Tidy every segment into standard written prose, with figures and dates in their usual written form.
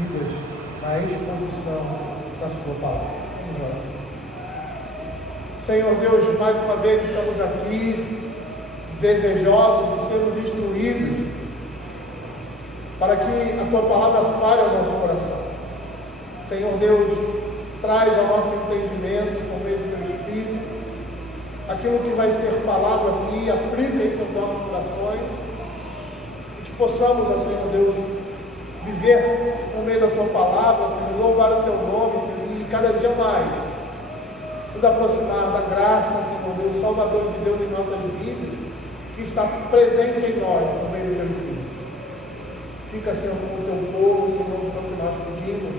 vidas na exposição da sua palavra. Vamos orar. Senhor Deus, mais uma vez estamos aqui desejosos de sermos instruídos para que a tua palavra fale ao nosso coração. Senhor Deus, traz ao nosso entendimento, por meio do teu Espírito, aquilo que vai ser falado aqui, aplica isso aos nossos corações, e que possamos, ó Senhor Deus, viver por meio da tua palavra, Senhor, louvar o teu nome, Senhor, e cada dia mais nos aproximar da graça, Senhor Deus, Salvador de Deus em nossas vidas, que está presente em nós por meio do teu Espírito. Fica, Senhor, com o teu povo, Senhor, com o que nós pedimos,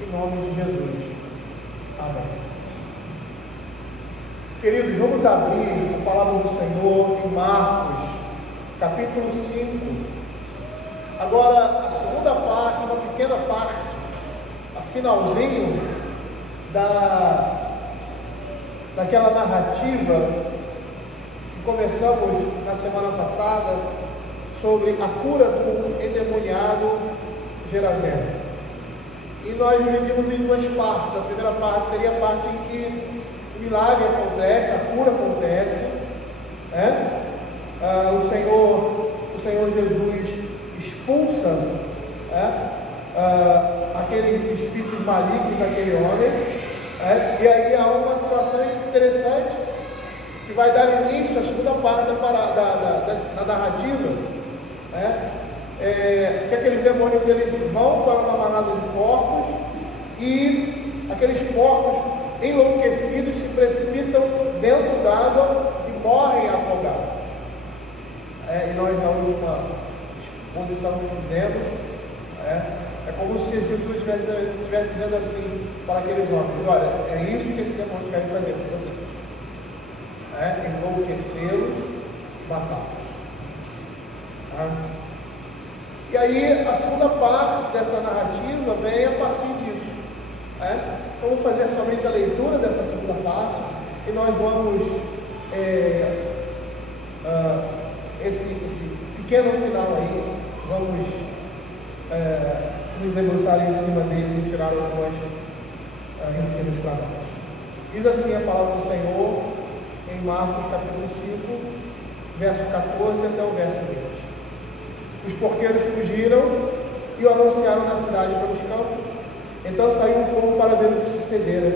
em nome de Jesus. Amém. Queridos, vamos abrir a palavra do Senhor em Marcos, capítulo 5. Agora, a segunda parte, uma pequena parte, a finalzinho daquela narrativa que começamos na semana passada sobre a cura do endemoniado Gerazeno. E nós dividimos em duas partes. A primeira parte seria a parte em que o milagre acontece, a cura acontece, né? O Senhor Jesus expulsa, né, aquele espírito maligno daquele homem, né? E aí há uma situação interessante que vai dar início à segunda parte da narrativa, né? Que aqueles demônios eles vão para uma manada de porcos e aqueles porcos enlouquecidos se precipitam dentro d'água e morrem afogados. E nós na última exposição que fizemos, é como se a Escritura estivesse dizendo assim para aqueles homens: olha, é isso que esses demônios querem fazer com vocês, enlouquecê-los e matá-los. E aí a segunda parte dessa narrativa vem a partir disso. Então vou fazer somente a leitura dessa segunda parte e nós vamos esse pequeno final aí, vamos nos debruçar em cima dele e tirar alguns ensinos para nós. Diz assim a palavra do Senhor em Marcos capítulo 5, verso 14 até o verso 20. Os porqueiros fugiram e o anunciaram na cidade pelos campos. Então saiu o povo para ver o que sucedera.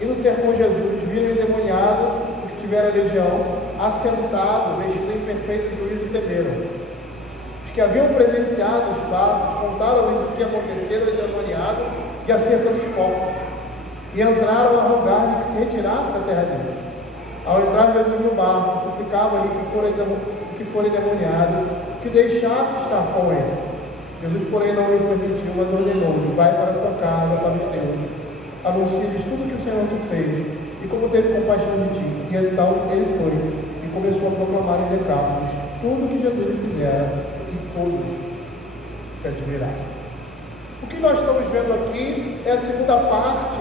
Indo ter com Jesus, viram o endemoniado, o que tivera legião, assentado, vestido em perfeito juízo, e temeram. Os que haviam presenciado os fatos contaram-lhes o que acontecera ao endemoniado e acerca dos porcos, e entraram a rogar-lhe que se retirasse da terra deles. Ao entrar Jesus no barco, suplicava-lhe que fora endemoniado, que deixasse estar com ele. Jesus, porém, não lhe permitiu, mas ordenou-lhe: vai para a tua casa, para os teus, anuncia-lhes tudo o que o Senhor te fez, e como teve compaixão de ti. E então ele foi, e começou a proclamar em Decápolis tudo o que Jesus lhe fizera, e todos se admiraram. O que nós estamos vendo aqui é a segunda parte,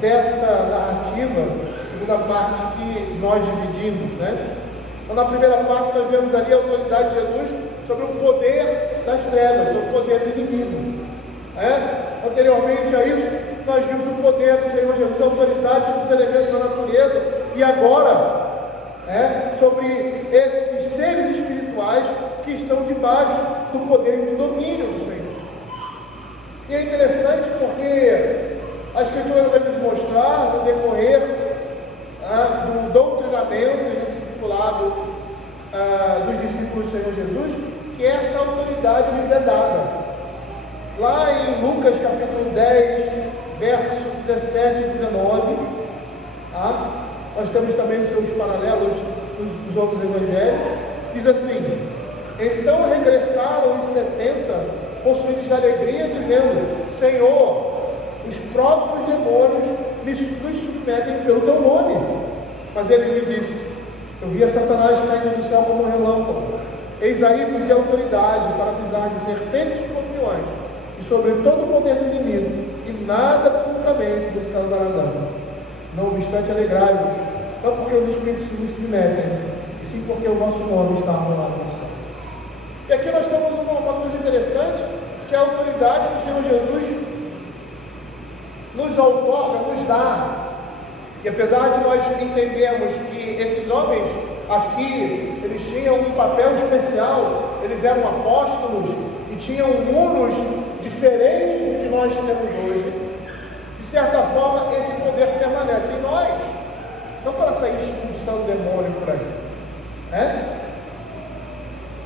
dessa narrativa, segunda parte que nós dividimos, Então, na primeira parte nós vemos ali a autoridade de Jesus sobre o poder das trevas, sobre o poder do inimigo. Anteriormente a isso, nós vimos o poder do Senhor Jesus, a autoridade sobre os elementos da natureza, e agora, sobre esses seres espirituais que estão debaixo do poder e do domínio do Senhor. E é interessante porque a Escritura vai nos mostrar, no decorrer do doutrinamento e do discipulado dos discípulos do Senhor Jesus, que essa autoridade lhes é dada. Lá em Lucas capítulo 10, verso 17 e 19, nós temos também os seus paralelos dos outros evangelhos, diz assim: então regressaram os 70, possuídos de alegria, dizendo: Senhor, os próprios demônios nos submetem pelo teu nome. Mas ele lhe disse: eu via Satanás caindo do céu como um relâmpago. Eis aí vos dei autoridade para pisar de serpentes e escorpiões, e sobre todo o poder do inimigo, e nada absolutamente vos causará dano. Não obstante, alegrai-vos, não porque os espíritos se submetem, e sim porque o vosso nome está arrolado no céu. E aqui nós temos uma coisa interessante, que a autoridade que o Senhor Jesus nos outorga, nos dá. E apesar de nós entendermos que esses homens aqui, eles tinham um papel especial, eles eram apóstolos e tinham mundos diferentes do que nós temos hoje, de certa forma esse poder permanece em nós, não para sair expulsando demônio por aí, né?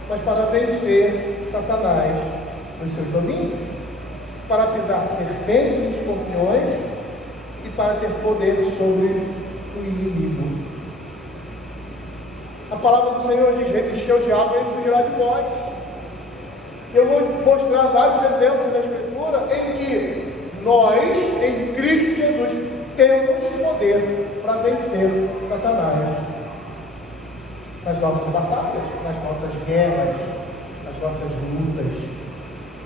Mas para vencer Satanás nos seus domínios, para pisar serpentes e escorpiões e para ter poder sobre o inimigo. A palavra do Senhor diz: resistir ao diabo e ele fugirá de vós. Eu vou mostrar vários exemplos na Escritura em que nós, em Cristo Jesus, temos poder para vencer Satanás nas nossas batalhas, nas nossas guerras, nas nossas lutas,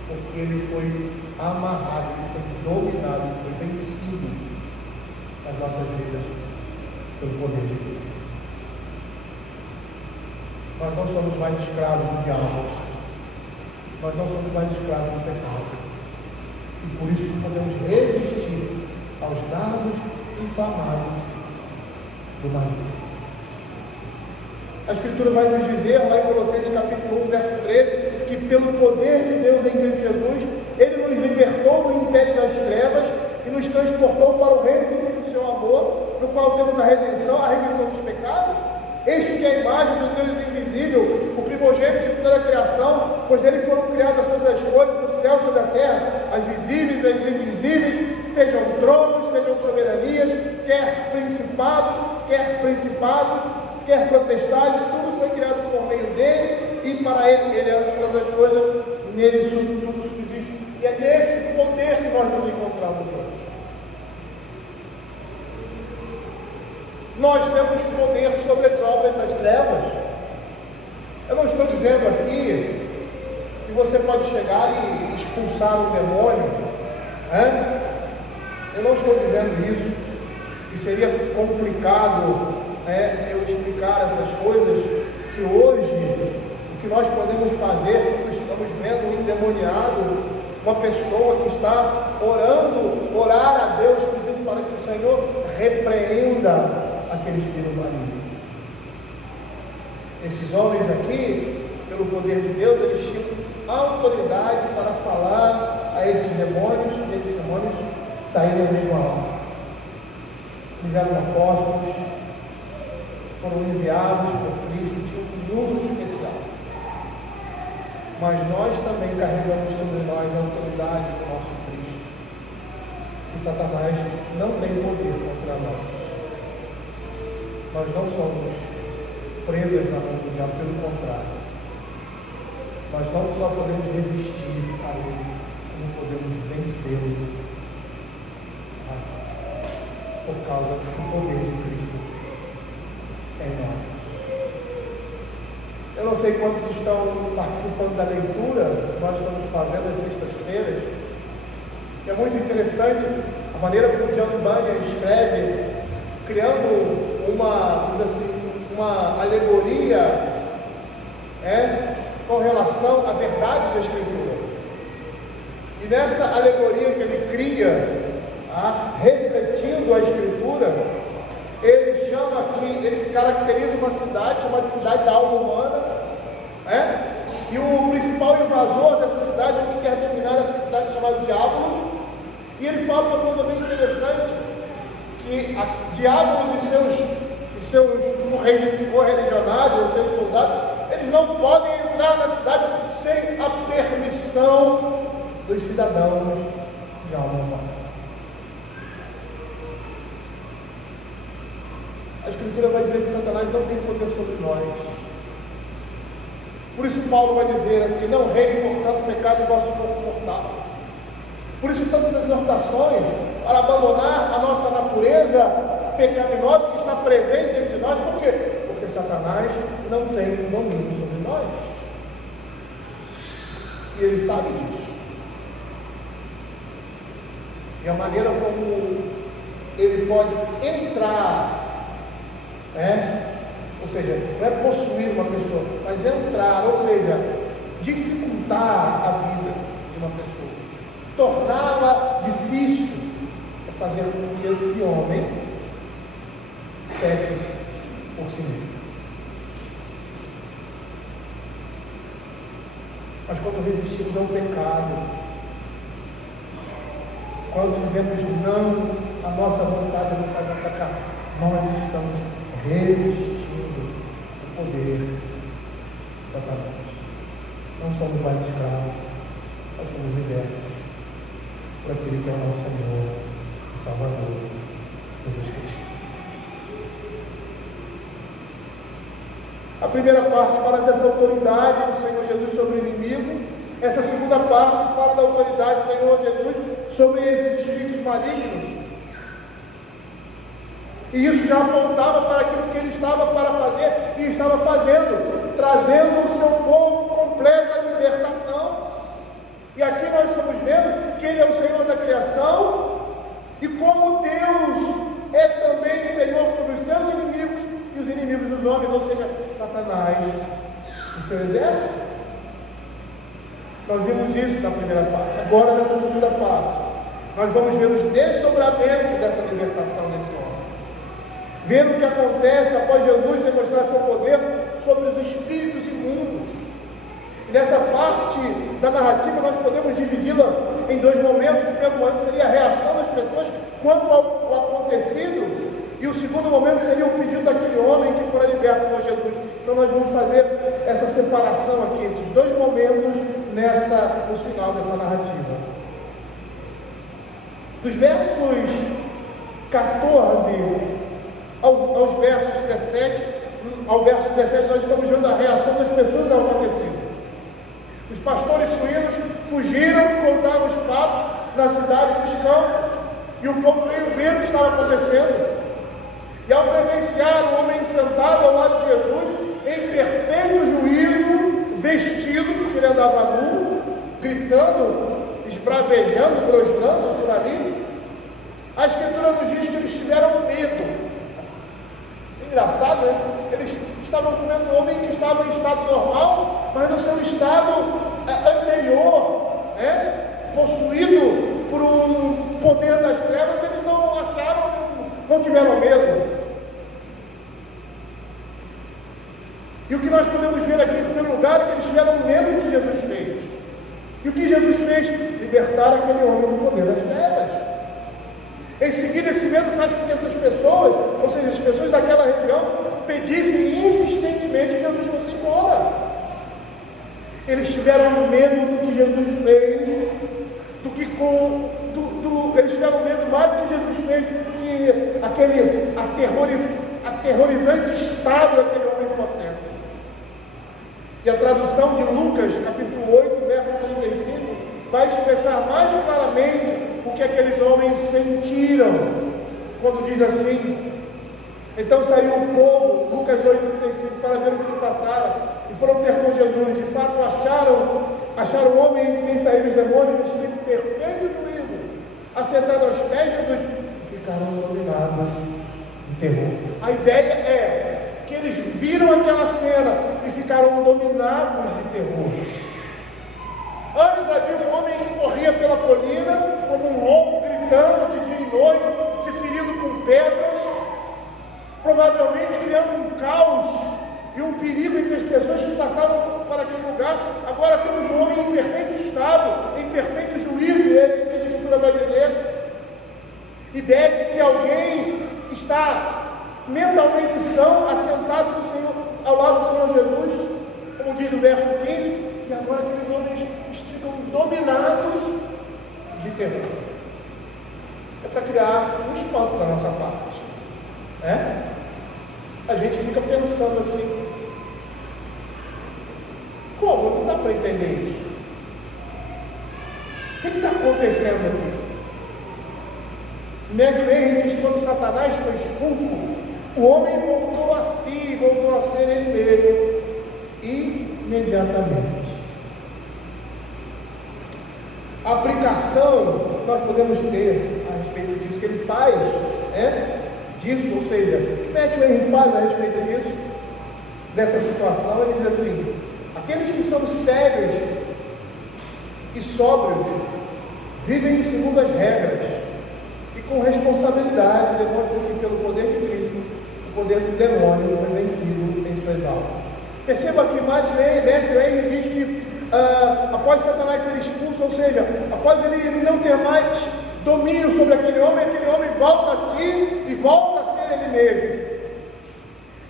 porque ele foi amarrado, ele foi dominado, ele foi vencido nas nossas vidas pelo poder de Deus. Nós não somos mais escravos do diabo, nós não somos mais escravos do pecado, e por isso podemos resistir aos dardos inflamados do maligno. A Escritura vai nos dizer, lá em Colossenses capítulo 1, verso 13, que pelo poder de Deus em Cristo Jesus, Ele nos libertou do império das trevas e nos transportou para o reino do Filho do seu amor, no qual temos a remissão dos pecados. Este que é a imagem do Deus invisível, o primogênito de toda a criação, pois dele foram criadas todas as coisas, no céu e sobre a terra, as visíveis e as invisíveis, sejam tronos, sejam soberanias, quer principados, quer potestades, tudo foi criado por meio dele, e para ele é todas as coisas, nele tudo subsiste. E é nesse poder que nós nos encontramos hoje. Nós temos poder sobre as obras das trevas. Eu não estou dizendo aqui que você pode chegar e expulsar um demônio, né? Eu não estou dizendo isso, e seria complicado eu explicar essas coisas, que hoje o que nós podemos fazer quando estamos vendo um endemoniado, uma pessoa que está orar a Deus, pedindo para que o Senhor repreenda aquele espírito maligno. Esses homens aqui, pelo poder de Deus, eles tinham autoridade para falar a esses demônios, e esses demônios saírem da mesma hora. Eles eram apóstolos, foram enviados por Cristo, tinham um número especial. Mas nós também carregamos sobre nós a autoridade do nosso Cristo. E Satanás não tem poder contra nós. Nós não somos presas na mão do diabo, pelo contrário. Nós não só podemos resistir a ele, como podemos vencê-lo por causa do poder de Cristo em nós. Eu não sei quantos estão participando da leitura que nós estamos fazendo às sextas-feiras. É muito interessante a maneira como John Bunyan escreve, criando uma alegoria com relação à verdade da Escritura. E nessa alegoria que ele cria, refletindo a Escritura, ele chama aqui, ele caracteriza uma cidade chamada cidade da alma humana, e o principal invasor dessa cidade, o que quer dominar essa cidade, chamada Diabolos. E ele fala uma coisa bem interessante, que Diabolos e seus correligionários, os seus soldados, eles não podem entrar na cidade sem a permissão dos cidadãos de alma humana. A Escritura vai dizer que Satanás não tem poder sobre nós. Por isso Paulo vai dizer assim: não reine, portanto, o pecado em vosso corpo mortal. Por isso tantas exortações para abandonar a nossa natureza pecaminosa que está presente dentro de nós. Por quê? Porque Satanás não tem domínio sobre nós. E ele sabe disso. E a maneira como ele pode entrar, ou seja, não é possuir uma pessoa, mas entrar, ou seja, dificultar a vida, de uma pessoa. Torná-la difícil é fazer com que esse homem peque por si mesmo. Mas quando resistimos ao pecado, quando dizemos não à nossa vontade, à vontade da nossa carne, nós estamos resistindo ao poder de Satanás. Não somos mais escravos, nós somos libertos por aquele que é o nosso Senhor e Salvador, Jesus Cristo. A primeira parte fala dessa autoridade do Senhor Jesus sobre o inimigo. Essa segunda parte fala da autoridade do Senhor Jesus sobre esses espíritos malignos. E isso já apontava para aquilo que ele estava para fazer e estava fazendo, trazendo o seu povo completo à libertação. E aqui nós estamos vendo que ele é o Senhor da criação, e como Deus é também Senhor sobre os seus inimigos e os inimigos dos homens, ou seja, Satanás e seu exército. Nós vimos isso na primeira parte. Agora, nessa segunda parte, nós vamos ver os desdobramentos dessa libertação desse homem. Ver o que acontece após Jesus demonstrar seu poder sobre os espíritos imundos. E nessa parte da narrativa nós podemos dividi-la em dois momentos. O primeiro momento seria a reação das pessoas quanto ao acontecido, e o segundo momento seria o pedido daquele homem que fora liberto por Jesus. Então nós vamos fazer essa separação aqui, esses dois momentos no final dessa narrativa. Dos versos 14 aos versos 17, ao verso 17 nós estamos vendo a reação das pessoas ao acontecido. Os pastores suínos fugiram, contaram os fatos na cidade dos campos, e o povo veio ver o que estava acontecendo. E ao presenciar o homem sentado ao lado de Jesus, em perfeito juízo, vestido, porque ele andava nu, gritando, esbravejando, grosnando por ali, a Escritura nos diz que eles tiveram medo. Engraçado, né? Eles estavam comendo um homem que estava em estado normal, mas no seu estado anterior, possuído por um poder das trevas, eles não acharam, não tiveram medo. E o que nós podemos ver aqui em primeiro lugar é que eles tiveram medo do que Jesus fez. E o que Jesus fez? Libertar aquele homem do poder das trevas. Em seguida, esse medo faz com que essas pessoas, ou seja, as pessoas daquela região, pedissem insistentemente que Jesus fosse embora. Eles tiveram medo do que Jesus fez, eles tiveram medo mais do que Jesus fez, do que aquele aterrorizante estado daquele homem possesso. E a tradução de Lucas, capítulo 8, verso 35, vai expressar mais claramente o que aqueles homens sentiram, quando diz assim: então saiu o povo, Lucas 8,35, para ver o que se passara, e foram ter com Jesus. De fato acharam o homem de quem saíram os demônios, vestido em perfeito juízo, assentado aos pés de Jesus, e ficaram dominados de terror. A ideia é que eles viram aquela cena e ficaram dominados de terror. Antes havia um homem que corria pela colina como um lobo, gritando de dia e noite, se ferindo com pedras, provavelmente criando um caos e um perigo entre as pessoas que passavam para aquele lugar. Agora temos um homem em perfeito estado, em perfeito juízo, é isso que a Escritura vai dizer. Ideia de que alguém está mentalmente são, assentado no Senhor, ao lado do Senhor Jesus, como diz o verso 15, e agora aqueles homens ficam dominados de terror. É para criar um espanto da nossa parte. A gente fica pensando assim: como? Não dá para entender isso. O que está acontecendo aqui? Ned diz que quando Satanás foi expulso, o homem voltou a si, voltou a ser ele mesmo, imediatamente. A aplicação nós podemos ter a respeito disso, que ele faz, disso, ou seja, o que Matthew Henry faz a respeito disso, dessa situação. Ele diz assim: aqueles que são cegos e sóbrios, vivem segundo as regras e com responsabilidade demonstram que pelo poder de Cristo, o poder do demônio foi vencido em suas almas. Perceba que Matthew Henry diz que após Satanás ser expulso, ou seja, após ele não ter mais domínio sobre aquele homem volta a si e volta a ser ele mesmo.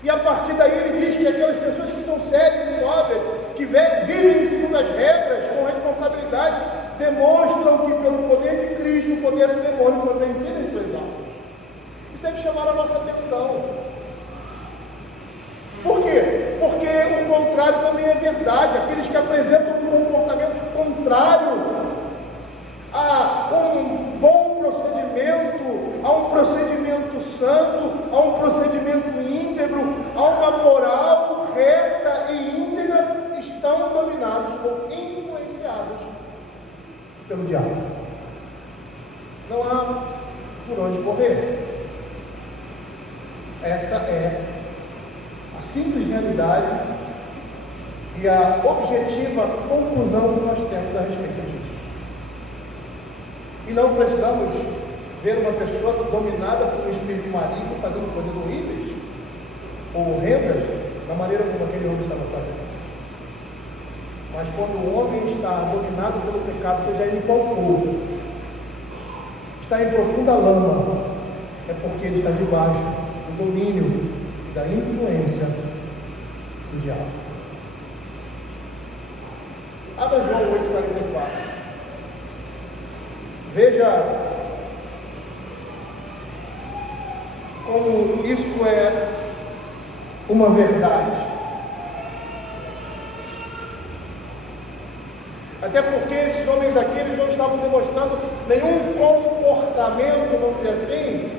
E a partir daí ele diz que aquelas pessoas que são sérias e sóbrias, que vivem segundo as regras, com responsabilidade, demonstram que pelo poder de Cristo, o poder do demônio foi vencido em suas almas. Isso deve chamar a nossa atenção. Por quê? Porque o contrário também é verdade. Aqueles que apresentam um comportamento contrário a um bom procedimento, a um procedimento santo, a um procedimento íntegro, a uma moral reta e íntegra, estão dominados ou influenciados pelo diabo. Não há por onde correr. Essa é a simples realidade e a objetiva conclusão que nós temos a respeito disso. E não precisamos ver uma pessoa dominada por um espírito maligno fazendo coisas horríveis ou horrendas da maneira como aquele homem estava fazendo. Mas quando o homem está dominado pelo pecado, seja ele qual for, está em profunda lama, é porque ele está debaixo do domínio e da influência do diabo. Abra João 8,44. Veja como isso é uma verdade. Até porque esses homens aqui, eles não estavam demonstrando nenhum comportamento, vamos dizer assim,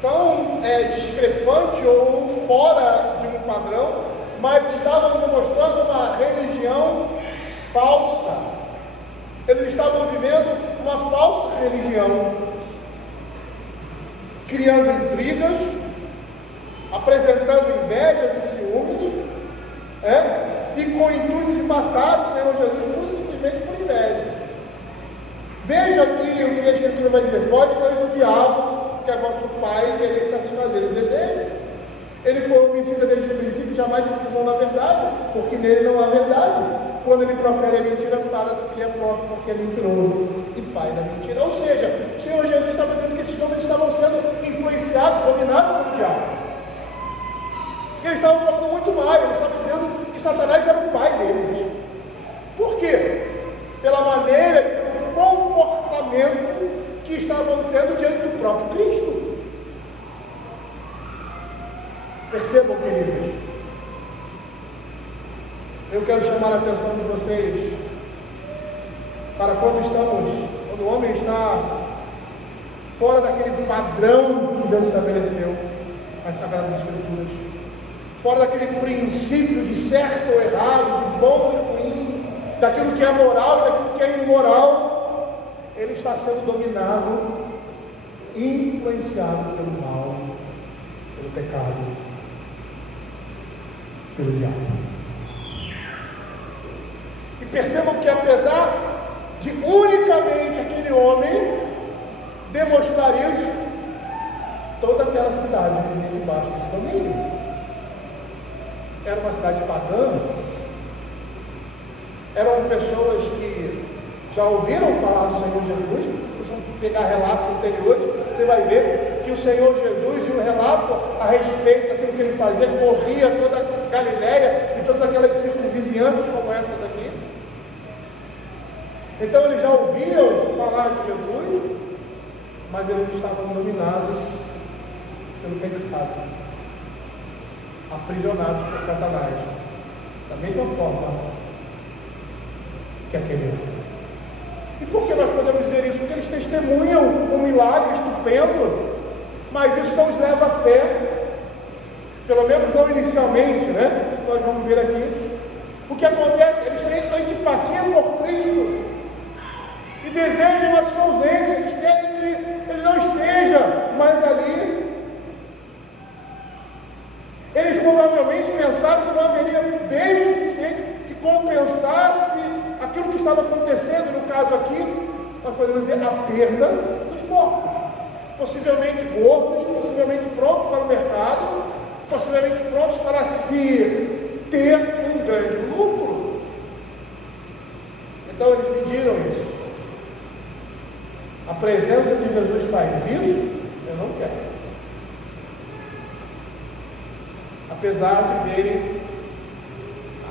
tão discrepante ou fora de um padrão, mas estavam demonstrando uma religião falsa. Eles estavam vivendo uma falsa religião, criando intrigas, apresentando invejas e ciúmes, e com o intuito de matar o Senhor Jesus simplesmente por inveja. Veja aqui o que a Escritura vai dizer: vós sois do diabo, que é vosso pai, querer satisfazer o desejo. Ele foi homicida desde o princípio, jamais se firmou na verdade, porque nele não há verdade. Quando ele profere a mentira, fala do que lhe é próprio, porque é mentiroso e pai da mentira. Ou seja, o Senhor Jesus estava dizendo que esses homens estavam sendo influenciados, dominados pelo diabo. E eles estavam falando muito mais, eles estavam dizendo que Satanás era o pai deles. Por quê? Pela maneira, pelo comportamento que estavam tendo diante do próprio Cristo. Percebam, queridos, eu quero chamar a atenção de vocês para quando o homem está fora daquele padrão que Deus estabeleceu nas Sagradas Escrituras, fora daquele princípio de certo ou errado, de bom e ruim, daquilo que é moral e daquilo que é imoral, ele está sendo dominado, influenciado pelo mal, pelo pecado, pelo diabo. E percebam que apesar de unicamente aquele homem demonstrar isso, toda aquela cidade vivia debaixo desse domínio. Era uma cidade pagã, eram pessoas que já ouviram falar do Senhor Jesus. Se você pegar relatos anteriores, você vai ver que o Senhor Jesus, e o relato a respeito daquilo que ele fazia, corria toda a Galileia e todas aquelas circunvizinhanças como essas aqui. Então eles já ouviam falar de Jesus, mas eles estavam dominados pelo pecado, aprisionados por Satanás, da mesma forma que aquele homem. E por que nós podemos dizer isso? Porque eles testemunham um milagre estupendo, mas isso não os leva à fé, pelo menos não inicialmente, né? Nós vamos ver aqui. O que acontece? Eles têm antipatia por Cristo e desejam a sua ausência, eles querem que ele não esteja mais ali. Eles provavelmente pensaram que não haveria bem suficiente que compensasse a aquilo que estava acontecendo, no caso aqui, nós podemos dizer a perda dos mortos, possivelmente gordos, possivelmente prontos para o mercado, possivelmente prontos para se ter um grande lucro. Então eles mediram isso. A presença de Jesus faz isso? Eu não quero. Apesar de verem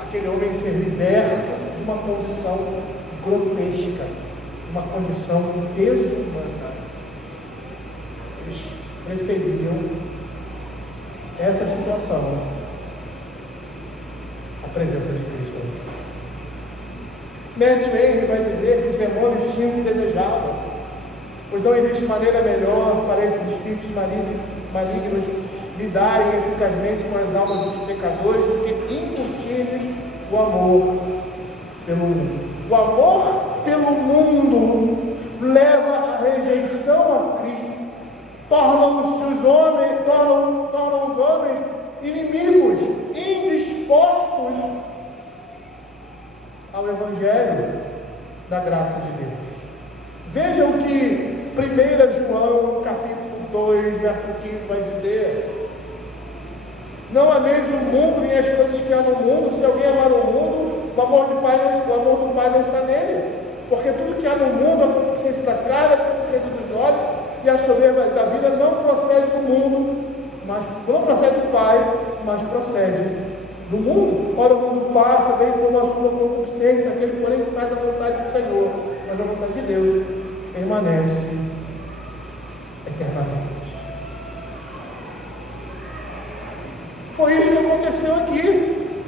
aquele homem ser liberto de uma condição grotesca, de uma condição desumana, eles preferiam essa situação à presença de Cristo. Matt Henry vai dizer que os demônios tinham o que desejavam, pois não existe maneira melhor para esses espíritos malignos lidarem eficazmente com as almas dos pecadores do que incutir-lhes o amor pelo mundo. O amor pelo mundo leva à rejeição a Cristo, tornam os homens inimigos, indispostos ao Evangelho da graça de Deus. Vejam que 1 João capítulo 2, verso 15 vai dizer: não ameis o mundo nem as coisas que há no mundo. Se alguém amar o mundo, o amor do Pai não está nele. Porque tudo que há no mundo, a concupiscência da carne, a concupiscência dos olhos e a soberba da vida não procede do mundo, mas não procede do Pai, mas procede do mundo. Ora, o mundo passa, bem como a sua concupiscência, aquele porém que faz a vontade do Senhor, mas a vontade de Deus permanece eternamente. Foi isso que aconteceu aqui.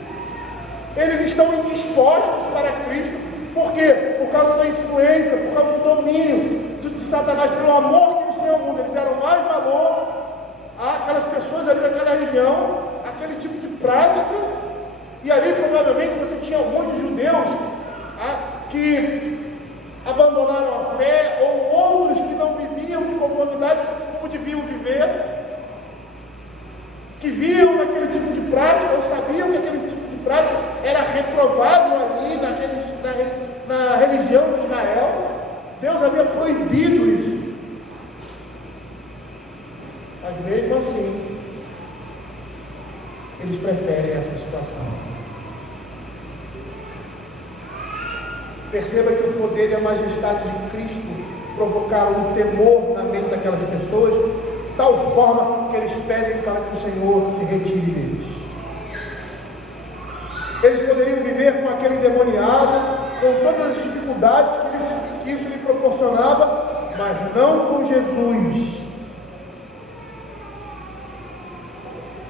Eles estão indispostos para Cristo. Por quê? Por causa da influência, por causa do domínio de Satanás, pelo amor que eles têm ao mundo. Eles deram mais valor àquelas pessoas ali daquela região, aquele tipo de prática. E ali provavelmente você tinha muitos judeus que abandonaram a fé, ou outros que não viviam de conformidade como deviam viver, que viam aquele tipo de prática, ou sabiam que aquele tipo de prática era reprovável ali na religião de Israel. Deus havia proibido isso. Mas mesmo assim, eles preferem essa situação. Perceba que o poder e a majestade de Cristo provocaram um temor na mente daquelas pessoas, de tal forma que eles pedem para que o Senhor se retire deles. Eles poderiam viver com aquele endemoniado, com todas as dificuldades que isso lhe proporcionava, mas não com Jesus.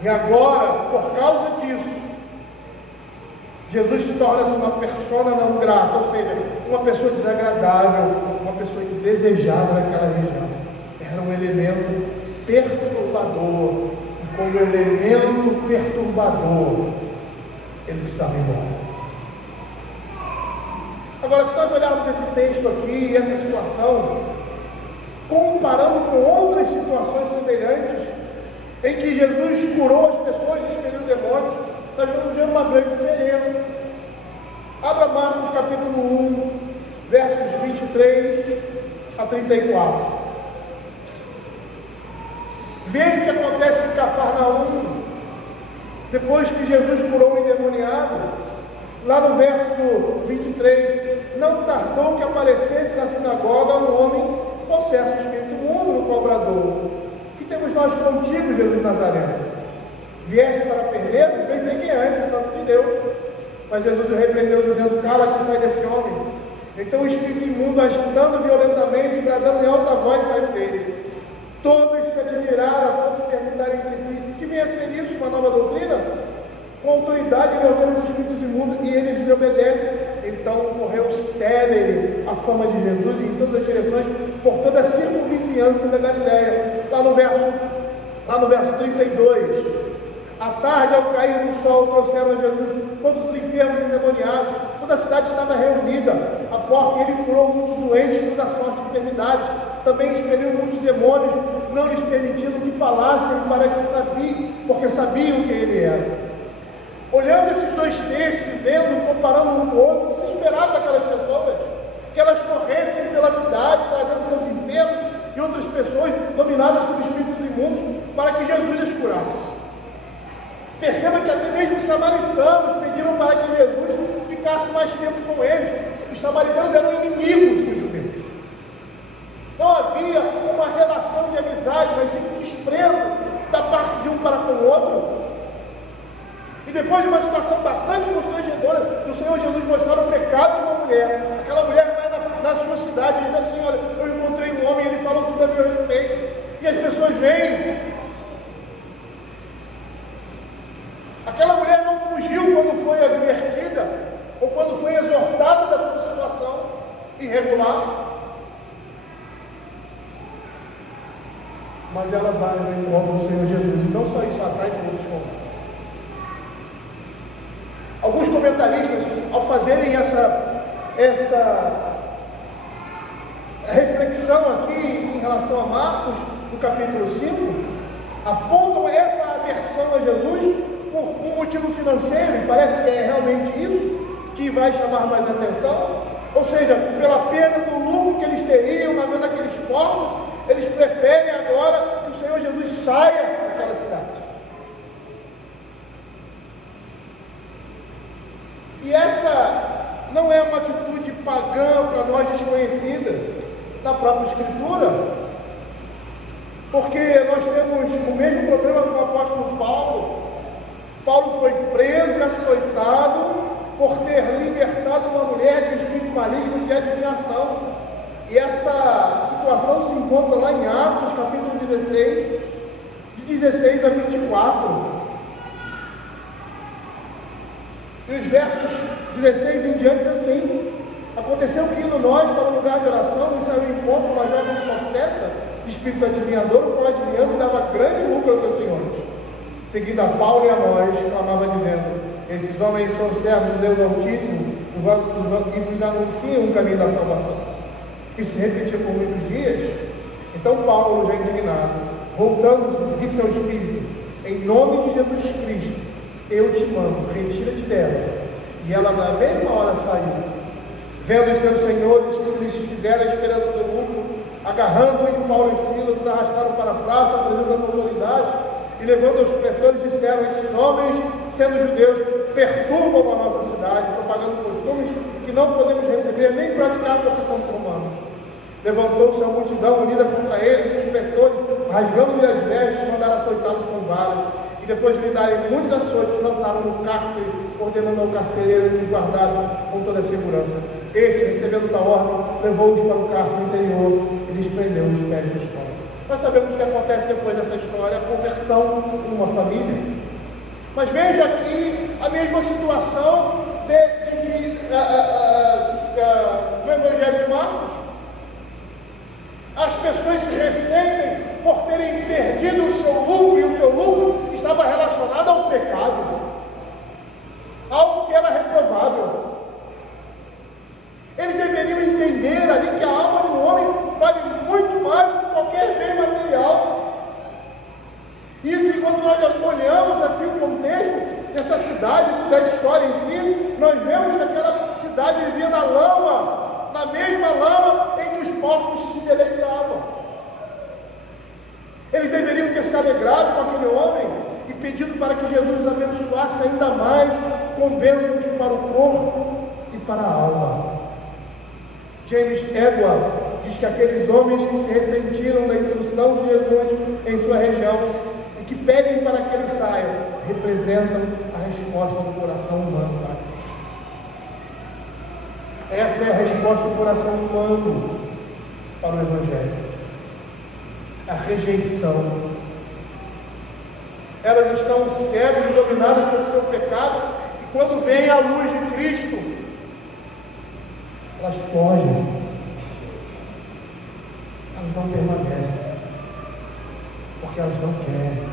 E agora, por causa disso, Jesus torna-se uma persona não grata, ou seja, uma pessoa desagradável, uma pessoa indesejada naquela região. Era um elemento perturbador, e como elemento perturbador, ele precisava ir embora. Agora, se nós olharmos esse texto aqui e essa situação, comparando com outras situações semelhantes, em que Jesus curou as pessoas e expeliu demônios, nós vamos ver uma grande diferença. Abra Marcos capítulo 1, versos 23 a 34. Veja o que acontece em Cafarnaum, depois que Jesus curou o endemoniado. Lá no verso 23, não tardou que aparecesse na sinagoga um homem possesso de espírito imundo, no qual bradou: que temos nós contigo, Jesus Nazareno? Vieste para perder? Pensei que antes, no santo de Deus. Mas Jesus o repreendeu, dizendo: cala-te, sai desse homem. Então o espírito imundo, agitando violentamente, bradando em alta voz, saiu dele. Todos se admiraram a ponto de perguntar entre si: que vem a ser isso, uma nova doutrina? Com autoridade ele ordena os espíritos imundos e eles lhe obedecem. Então correu célere a fama de Jesus em todas as direções, por toda a circunvizinhança da Galileia. Lá no verso 32, à tarde, ao cair do sol, trouxeram a Jesus todos os enfermos e endemoniados. Toda a cidade estava reunida à porta, e ele curou muitos doentes de toda sorte de enfermidades. Também expeliu muitos demônios, não lhes permitindo que falassem, porque sabiam quem ele era. olhando esses dois textos e vendo, comparando um com o outro, o que se esperava daquelas pessoas, que elas corressem pela cidade, trazendo seus enfermos e outras pessoas dominadas por espíritos imundos, para que Jesus as curasse. Perceba que até mesmo os samaritanos pediram para que Jesus ficasse mais tempo com eles. Os samaritanos eram inimigos dos judeus. Não havia uma relação de amizade, mas sim um desprezo da parte de um para com o outro. E depois de uma situação bastante constrangedora, do Senhor Jesus mostrar o pecado de uma mulher, aquela mulher vai na sua cidade e diz assim: olha, eu encontrei um homem e ele falou tudo a meu respeito. E as pessoas vêm. Aquela mulher não fugiu quando foi advertida ou quando foi exortada da sua situação irregular, mas ela vai no encontro do Senhor Jesus. E não só isso, atrás de outros comentários. Alguns comentaristas, ao fazerem essa reflexão aqui em relação a Marcos, no capítulo 5, apontam essa aversão a Jesus por um motivo financeiro, e parece que é realmente isso que vai chamar mais atenção, ou seja, pela perda do lucro que eles teriam na venda daqueles porcos, eles preferem agora que o Senhor Jesus saia daquela cidade. E essa não é uma atitude pagã para nós desconhecida na própria Escritura, porque nós temos o mesmo problema com o apóstolo Paulo. Paulo foi preso e açoitado por ter libertado uma mulher de um espírito maligno de adivinhação. E essa situação se encontra lá em Atos, capítulo 16, de 16 a 24. E os versos 16 em diante diz assim: aconteceu que, indo nós para o lugar de oração, nos saiu em encontro uma jovem possessa de espírito adivinhador, o qual adivinhando dava grande lucro aos seus senhores. Seguindo a Paulo e a nós, clamava dizendo: esses homens são servos de Deus Altíssimo e vos anunciam o caminho da salvação. Isso se repetia por muitos dias. Então Paulo, já indignado, voltando, disse ao Espírito: em nome de Jesus Cristo, eu te mando, retira-te dela. E ela na mesma hora saiu. Vendo os seus senhores que se lhes fizera a esperança do lucro, agarrando-o, Paulo e Silas, os arrastaram para a praça, à presença das autoridades, e levando aos pretores, disseram: esses homens, sendo judeus, perturbam a nossa cidade, propagando costumes que não podemos receber nem praticar porque somos romanos. Levantou-se a multidão unida contra eles, e os pretores, rasgando-lhe as vestes, mandaram açoitá-los com varas, e depois de lhe darem muitos açoites, lançaram no cárcere, ordenando ao carcereiro que os guardasse com toda a segurança. Este, recebendo tal ordem, levou-os para o cárcere interior e lhes prendeu os pés da história. Nós sabemos o que acontece depois dessa história: a conversão numa família. Mas veja aqui a mesma situação do Evangelho de Marcos. As pessoas se ressentem por terem perdido o seu lucro, e o seu lucro estava relacionado ao pecado, algo que era reprovável. Eles deveriam entender ali que a alma do homem vale muito mais do que qualquer bem material. E que quando nós olhamos aqui o contexto dessa cidade, da história em si, nós vemos que aquela cidade vivia na lama, na mesma lama em que os porcos se deleitavam. Eles deveriam ter se alegrado com aquele homem e pedido para que Jesus os abençoasse ainda mais com bênçãos para o corpo e para a alma. James Edward diz que aqueles homens que se ressentiram da introdução de Jesus em sua região e que pedem para que ele saia, representam a resposta do coração humano para Cristo. Essa é a resposta do coração humano para o Evangelho. A rejeição. Elas estão cegas e dominadas pelo seu pecado, e quando vem a luz de Cristo, elas fogem, elas não permanecem, porque elas não querem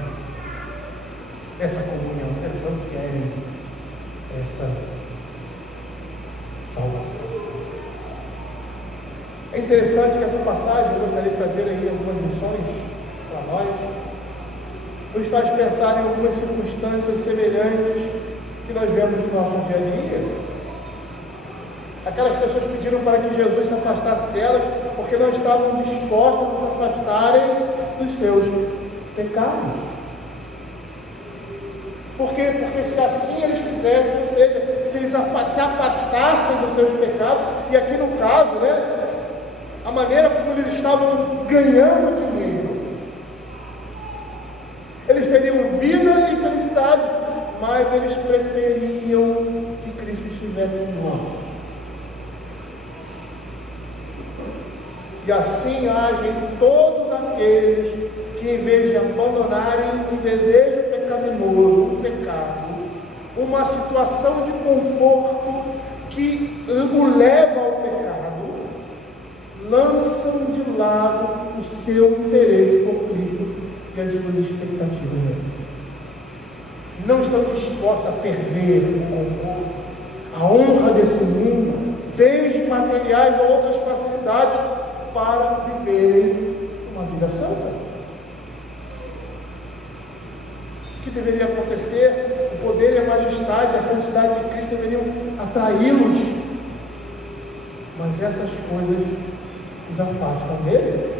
essa comunhão, elas não querem essa salvação. É interessante que essa passagem, eu gostaria de trazer aí algumas lições para nós, nos faz pensar em algumas circunstâncias semelhantes que que nós vemos no nosso dia a dia. Aquelas pessoas pediram para que Jesus se afastasse delas, porque não estavam dispostas a se afastarem dos seus pecados. Por quê? Porque se assim eles fizessem, ou seja, se eles se afastassem dos seus pecados, e aqui no caso, né, a maneira como eles estavam ganhando dinheiro, eles teriam vida e felicidade, mas eles preferiam que Cristo estivesse morto. E assim agem todos aqueles que, em vez de abandonarem um desejo pecaminoso, um pecado, uma situação de conforto que o leva ao pecado, lançam de lado o seu interesse por Cristo e as suas expectativas nele. Não estão dispostos a perder o conforto, a honra desse mundo, bens materiais ou outras facilidades, para viverem uma vida santa. O que deveria acontecer? O poder e a majestade, a santidade de Cristo deveriam atraí-los, mas essas coisas os afastam dele.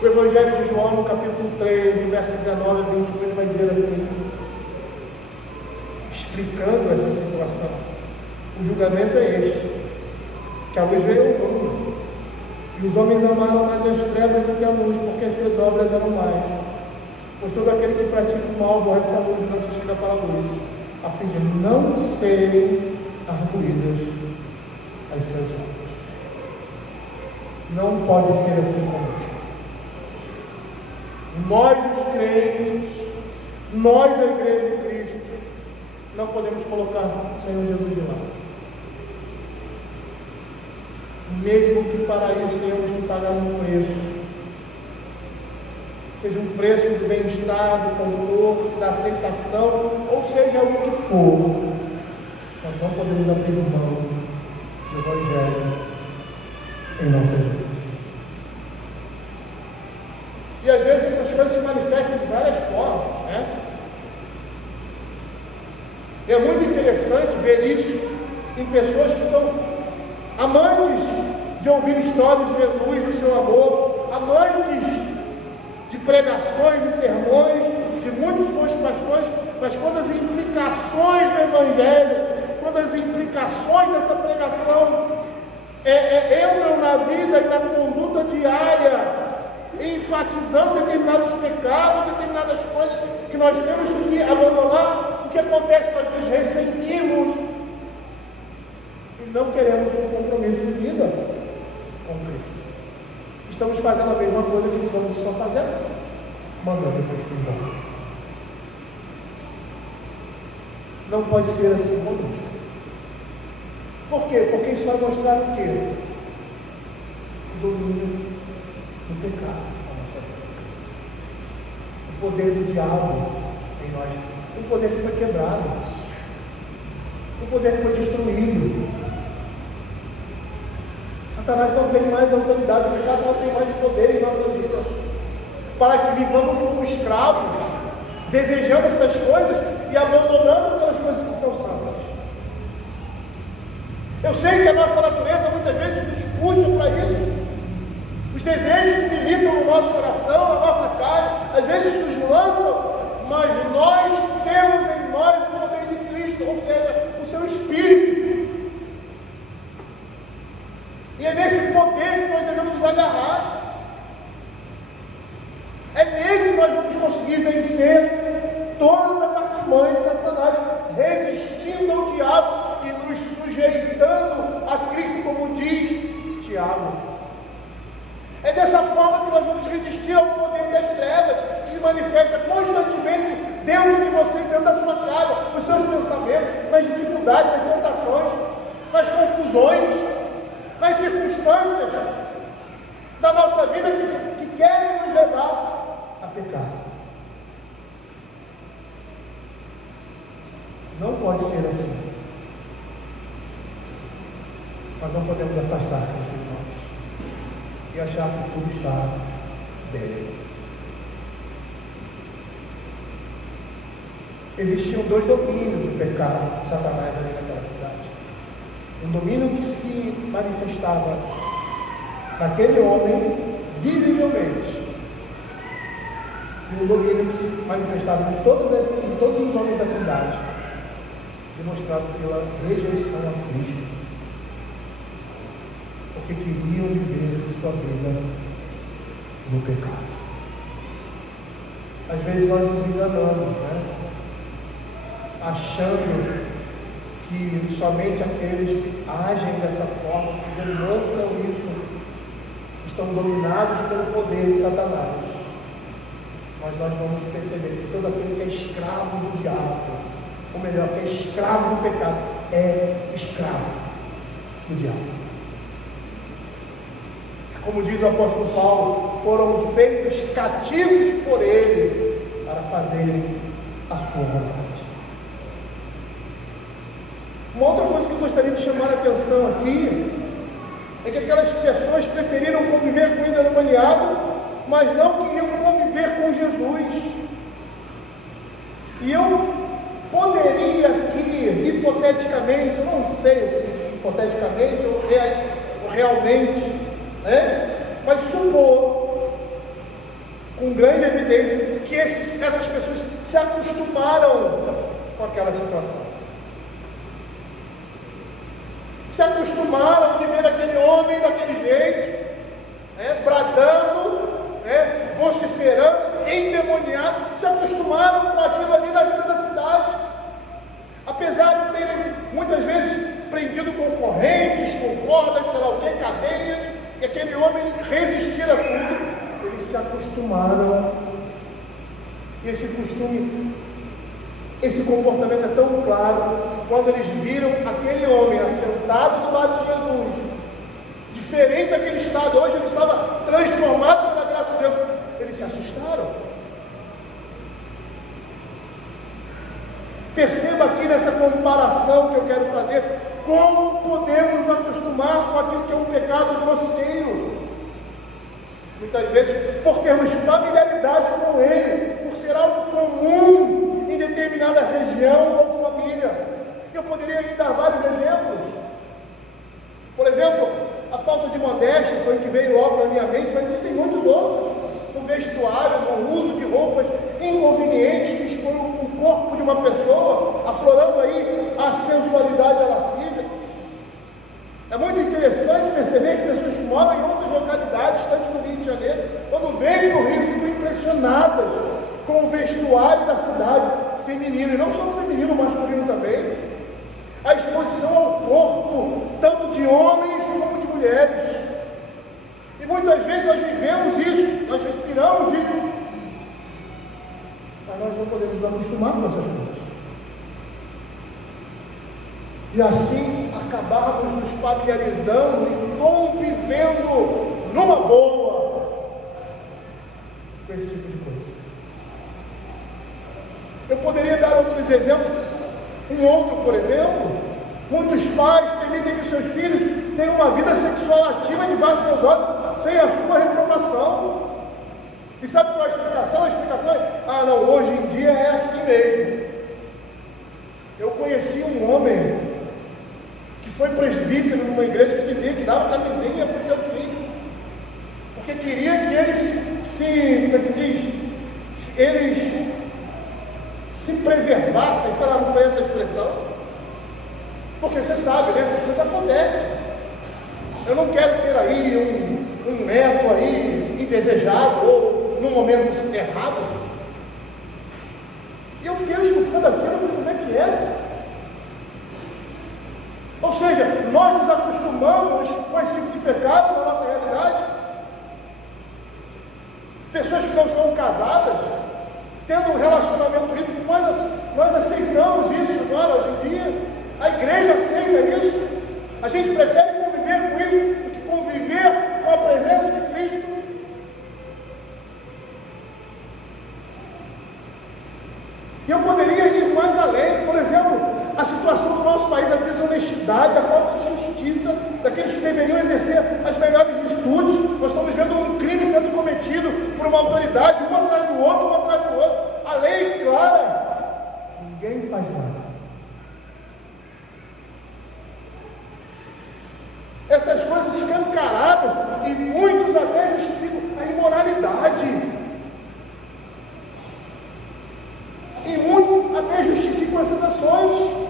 O Evangelho de João, no capítulo 3, verso 19 a 21, ele vai dizer assim, explicando essa situação: o julgamento é este, que a luz veio ao mundo, e os homens amaram mais as trevas do que a luz, porque as suas obras eram mais. Pois todo aquele que pratica o mal aborrece a luz e não se chega para a luz, a fim de não serem arguídas as suas obras. Não pode ser assim conosco. Nós, os crentes, nós, a Igreja de Cristo, não podemos colocar o Senhor Jesus de lado. Mesmo que para isso tenhamos que pagar um preço, seja um preço do bem-estar, do conforto, da aceitação, ou seja o que for, nós não podemos abrir mão do Evangelho em nossas vidas. E às vezes essas coisas se manifestam de várias formas, né? É muito interessante ver isso em pessoas que são amantes de ouvir histórias de Jesus, do seu amor, amantes de pregações e sermões de muitos bons pastores, mas quando as implicações do Evangelho, quando as implicações dessa pregação entram na vida e na conduta diária, enfatizando determinados pecados, determinadas coisas que nós temos que abandonar, o que acontece? Nós nos ressentimos e não queremos um compromisso de vida com Cristo. Estamos fazendo a mesma coisa que os homens estão fazendo, mandando Cristo embora. Não pode ser assim conosco. Por quê? Porque isso vai mostrar o quê? O domínio do pecado na nossa vida. O poder do diabo em nós. O poder que foi quebrado. O poder que foi destruído. Satanás não tem mais autoridade, o pecado não tem mais poder em nossa vida. Para que vivamos como escravos, desejando essas coisas e abandonando aquelas coisas que são santas. Eu sei que a nossa natureza muitas vezes nos puxa para isso. Os desejos que militam no nosso coração, na nossa carne, às vezes nos lançam, mas nós temos em nós o poder de Cristo, ou seja, o seu Espírito. E é nesse poder que nós devemos nos agarrar. É nele que nós vamos conseguir vencer todas as artimanhas de Satanás, resistindo ao diabo e nos sujeitando a Cristo, como diz Tiago. É dessa forma que nós vamos resistir ao poder das trevas, que se manifesta constantemente dentro de você, dentro da sua casa, nos seus pensamentos, nas dificuldades, nas tentações, nas confusões, nas circunstâncias da nossa vida que querem nos levar a pecar. Não pode ser assim. Nós não podemos afastar Cristo de nós e achar que tudo está bem. existiam dois domínios do pecado de Satanás ali naquela cidade. Um domínio que se manifestava naquele homem visivelmente, e um domínio que se manifestava em todos os homens da cidade, demonstrado pela rejeição a Cristo, porque queriam viver sua vida no pecado. Às vezes nós nos enganamos, achando que somente aqueles que agem dessa forma, que demonstram isso, estão dominados pelo poder de Satanás. Mas nós vamos perceber que todo aquele que é escravo do diabo, ou melhor, que é escravo do pecado, é escravo do diabo. Como diz o apóstolo Paulo, foram feitos cativos por ele para fazerem a sua vontade. Uma outra coisa que eu gostaria de chamar a atenção aqui é que aquelas pessoas preferiram conviver com o endemoniado, mas não queriam conviver com Jesus. E eu poderia aqui, hipoteticamente, não sei se hipoteticamente ou realmente, mas supor, com grande evidência, que essas pessoas se acostumaram com aquela situação. Se acostumaram de ver aquele homem daquele jeito, bradando, vociferando, endemoniado, se acostumaram com aquilo ali na vida da cidade. Apesar de terem muitas vezes prendido com correntes, com cordas, sei lá o que, cadeias, e aquele homem resistir a tudo, eles se acostumaram. E esse comportamento é tão claro, que quando eles viram aquele homem assentado do lado de Jesus, diferente daquele estado, hoje ele estava transformado pela graça de Deus, eles se assustaram. Perceba aqui nessa comparação que eu quero fazer, como podemos nos acostumar com aquilo que é um pecado grosseiro. Muitas vezes, por termos familiaridade com ele, por ser algo comum em determinada região ou família. Eu poderia lhe dar vários exemplos. Por exemplo, a falta de modéstia foi o que veio logo na minha mente, mas existem muitos outros. No vestuário, no uso de roupas inconvenientes que expõem o corpo de uma pessoa, aflorando aí a sensualidade lascívia. É muito interessante perceber que pessoas que moram em outras localidades, tanto no Rio de Janeiro, quando vêm no Rio, ficam impressionadas com o vestuário da cidade feminino, e não só o feminino, o masculino também. A exposição ao corpo, tanto de homens como de mulheres. E muitas vezes nós vivemos isso, nós respiramos isso, mas nós não podemos nos acostumar com essas coisas. E assim acabarmos nos familiarizando e convivendo numa boa com esse tipo de coisa. Eu poderia dar outros exemplos. Um outro, por exemplo, muitos pais permitem que seus filhos tenham uma vida sexual ativa debaixo dos seus olhos, sem a sua reprovação. E sabe qual é a explicação? A explicação é: não, hoje em dia é assim mesmo. Eu conheci um homem que foi presbítero numa igreja que dizia que dava camisinha para os seus filhos, porque queria que eles se preservassem, sei lá, não foi essa a expressão? Porque você sabe, né? Essas coisas acontecem. Eu não quero ter aí um neto aí indesejado ou num momento errado. E eu fiquei escutando aquilo, eu falei, como é que é? Ou seja, nós nos acostumamos com esse tipo de pecado na nossa realidade. Pessoas que não são casadas, tendo um relacionamento íntimo, nós aceitamos isso agora, hoje em dia. A igreja aceita isso. A gente prefere conviver com isso do que conviver com a presença de Cristo. E eu poderia ir mais além. Por exemplo, a situação do nosso país, a desonestidade, a falta de justiça daqueles que deveriam exercer as melhores virtudes. Nós estamos vendo um crime sendo cometido por uma autoridade, um atrás do outro, um atrás do outro. A lei clara, e muitos até justificam a imoralidade. E muitos até justificam essas ações.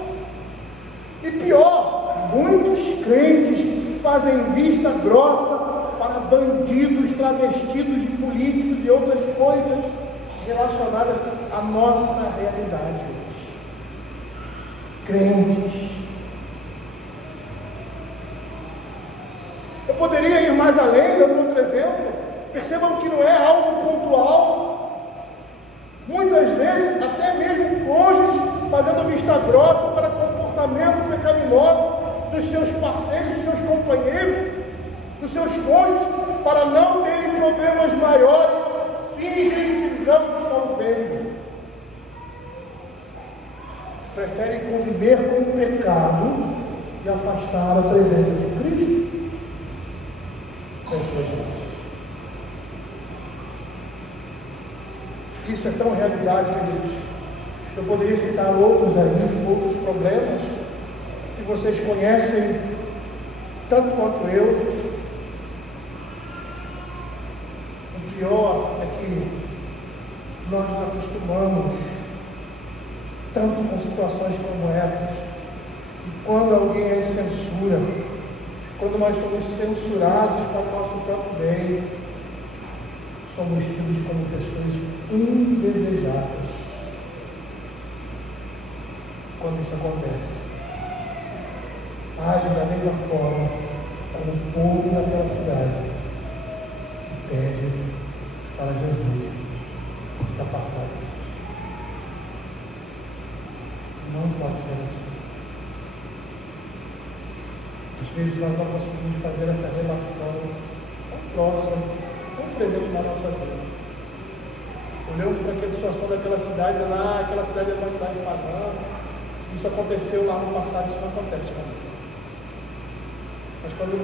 E pior, muitos crentes fazem vista grossa para bandidos travestidos de políticos e outras coisas relacionadas à nossa realidade hoje. Crentes. Eu poderia ir mais além, dando outro exemplo. Percebam que não é algo pontual. Muitas vezes, até mesmo cônjuges fazendo vista grossa para comportamento pecaminoso dos seus parceiros, dos seus companheiros, dos seus cônjuges, para não terem problemas maiores, fingem que não estão vendo. Preferem conviver com o pecado e afastar a presença de Cristo. Isso é tão realidade, queridos. Eu poderia citar outros aí, outros problemas que vocês conhecem tanto quanto eu. O pior é que nós nos acostumamos tanto com situações como essas, que quando alguém é censura, quando nós somos censurados para o nosso próprio bem, somos tidos como pessoas indesejáveis. Quando isso acontece, age da mesma forma como o povo daquela cidade que pede para Jesus se apartar deles. Não pode ser assim. Às vezes nós não conseguimos fazer essa relação tão próxima, tão presente na nossa vida. Olhamos para aquela situação daquela cidade, dizendo, aquela cidade é uma cidade pagã, isso aconteceu lá no passado, isso não acontece comigo. Mas quando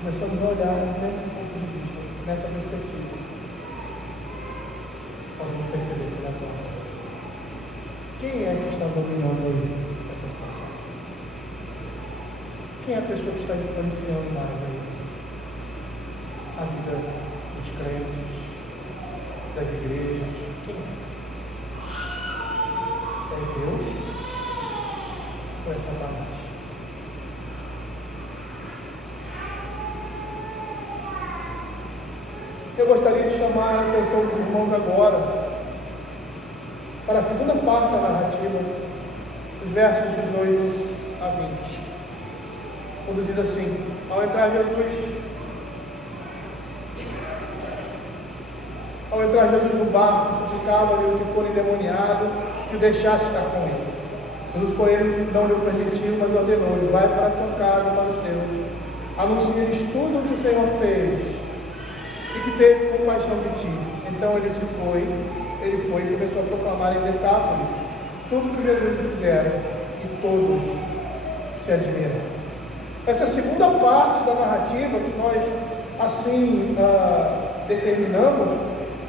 começamos a olhar nesse ponto de vista, nessa perspectiva, nós vamos perceber que não é tão assim. Quem é que está dominando aí essa situação? Quem é a pessoa que está influenciando mais aí a vida dos crentes, das igrejas? Quem é? É Deus ou é Satanás? Eu gostaria de chamar a atenção dos irmãos agora para a segunda parte da narrativa, os versos 18 a 20, quando diz assim: ao entrar Jesus no barco, suplicava-lhe o que for endemoniado que o deixasse estar com ele. Jesus, porém, não lhe permitiu, mas ordenou-lhe: vai para a tua casa, para os teus, anuncia-lhes tudo o que o Senhor fez e que teve compaixão de ti. Então ele foi e começou a proclamar em Decápolis tudo o que Jesus lhe fizera, e todos se admiram. Essa segunda parte da narrativa que nós assim determinamos,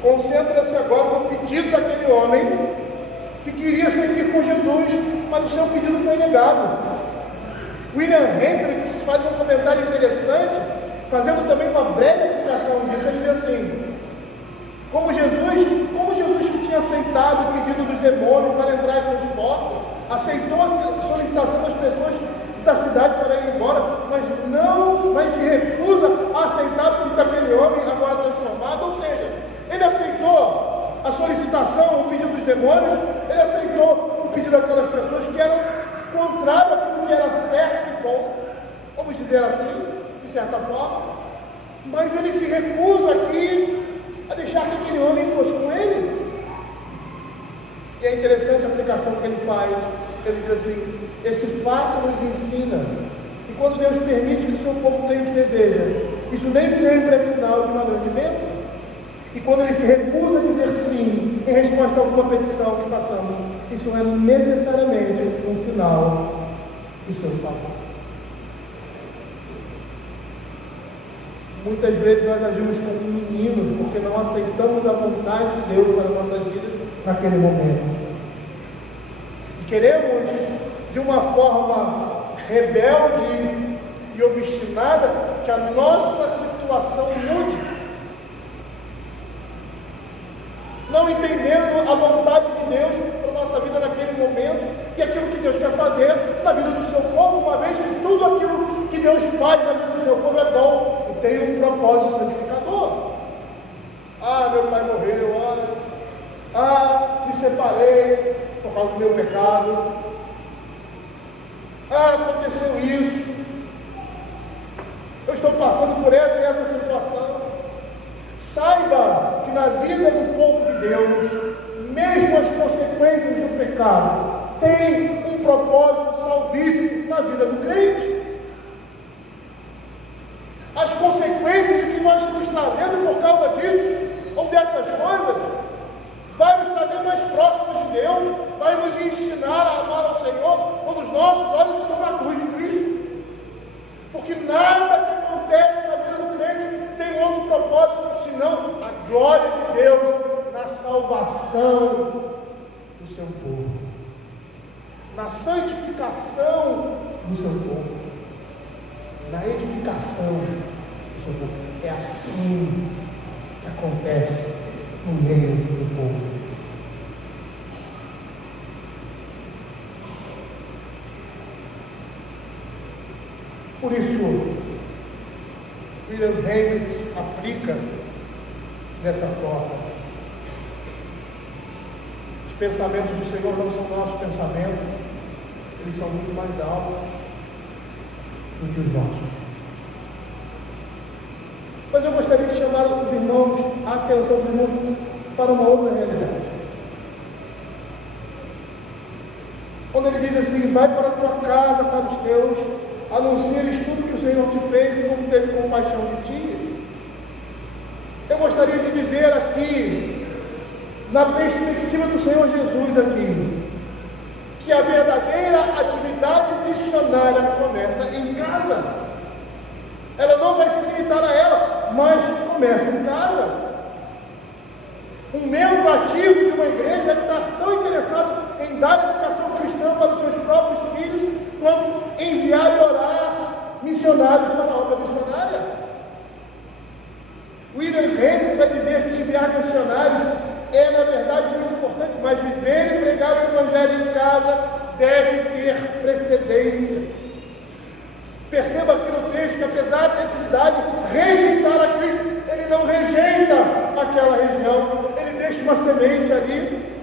concentra-se agora no pedido daquele homem que queria seguir com Jesus, mas o seu pedido foi negado. William Hendricks faz um comentário interessante, fazendo também uma breve explicação disso. Ele diz assim: como Jesus que tinha aceitado o pedido dos demônios para entrar em transporte, aceitou a solicitação das pessoas da cidade para ir embora, mas se recusa a aceitar o pedido daquele homem agora transformado. Ou seja, ele aceitou a solicitação, o pedido dos demônios, ele aceitou o pedido daquelas pessoas que eram contrárias àquilo que era certo e bom, vamos dizer assim, de certa forma, mas ele se recusa aqui a deixar que aquele homem fosse com ele. E é interessante a aplicação que ele faz. Ele diz assim: esse fato nos ensina que quando Deus permite que o seu povo tenha o que deseja, isso nem sempre é sinal de uma grande bênção. E quando ele se recusa a dizer sim em resposta a alguma petição que façamos, isso não é necessariamente um sinal do seu favor. Muitas vezes nós agimos como meninos porque não aceitamos a vontade de Deus para nossas vidas naquele momento. E queremos, de uma forma rebelde, e obstinada que a nossa situação mude. Não entendendo a vontade de Deus para a nossa vida naquele momento e aquilo que Deus quer fazer na vida do seu povo, uma vez que tudo aquilo que Deus faz na vida do seu povo é bom e tem um propósito santificador. Ah, meu pai morreu, me separei por causa do meu pecado, aconteceu isso, eu estou passando por essa e essa situação. Saiba que na vida do povo de Deus, mesmo as consequências do pecado têm um propósito salvífico na vida do crente. As consequências de que nós estamos trazendo por causa disso, ou dessas coisas, vai nos trazer mais próximos de Deus, vai nos ensinar a amar ao Senhor, quando os nossos olhos estão na cruz de Cristo. Porque nada que acontece na vida do crente tem outro propósito, senão a glória de Deus na salvação do seu povo, na santificação do seu povo, na edificação do seu povo. É assim que acontece no meio do povo de Deus. Por isso, William Hendricks aplica dessa forma: os pensamentos do Senhor não são nossos pensamentos, eles são muito mais altos do que os nossos. Mas eu gostaria de chamar os irmãos, a atenção dos irmãos para uma outra realidade. Quando ele diz assim: vai para a tua casa, para os teus, anuncia-lhes tudo que o Senhor te fez e como teve compaixão de ti. Eu gostaria de dizer aqui, na perspectiva do Senhor Jesus aqui, que a verdadeira atividade missionária começa em casa. Ela não vai se limitar a ela, mas começa em casa. Um membro ativo de uma igreja deve estar tão interessado em dar educação cristã para os seus próprios filhos, quanto enviar e orar missionários para a obra missionária. William Hendricks vai dizer que enviar missionários é, na verdade, muito importante, mas viver e pregar o Evangelho em casa deve ter precedência. Perceba aqui no texto que, apesar da necessidade de rejeitar a Cristo, ele não rejeita aquela região, ele deixa uma semente ali.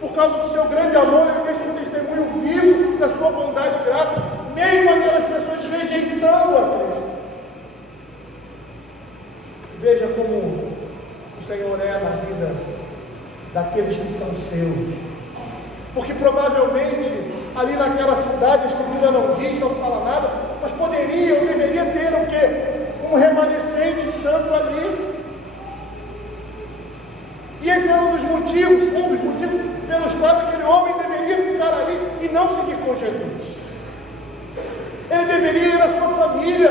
Por causa do seu grande amor, ele deixa um testemunho vivo da sua bondade e graça, mesmo aquelas pessoas rejeitando a Cristo. Veja como o Senhor é na vida daqueles que são seus. Porque provavelmente ali naquela cidade, a Escritura não diz, não fala nada, mas poderia ou deveria ter o quê? Um remanescente santo ali. E esse era um dos motivos pelos quais aquele homem deveria ficar ali e não seguir com Jesus. Ele deveria ir à sua família,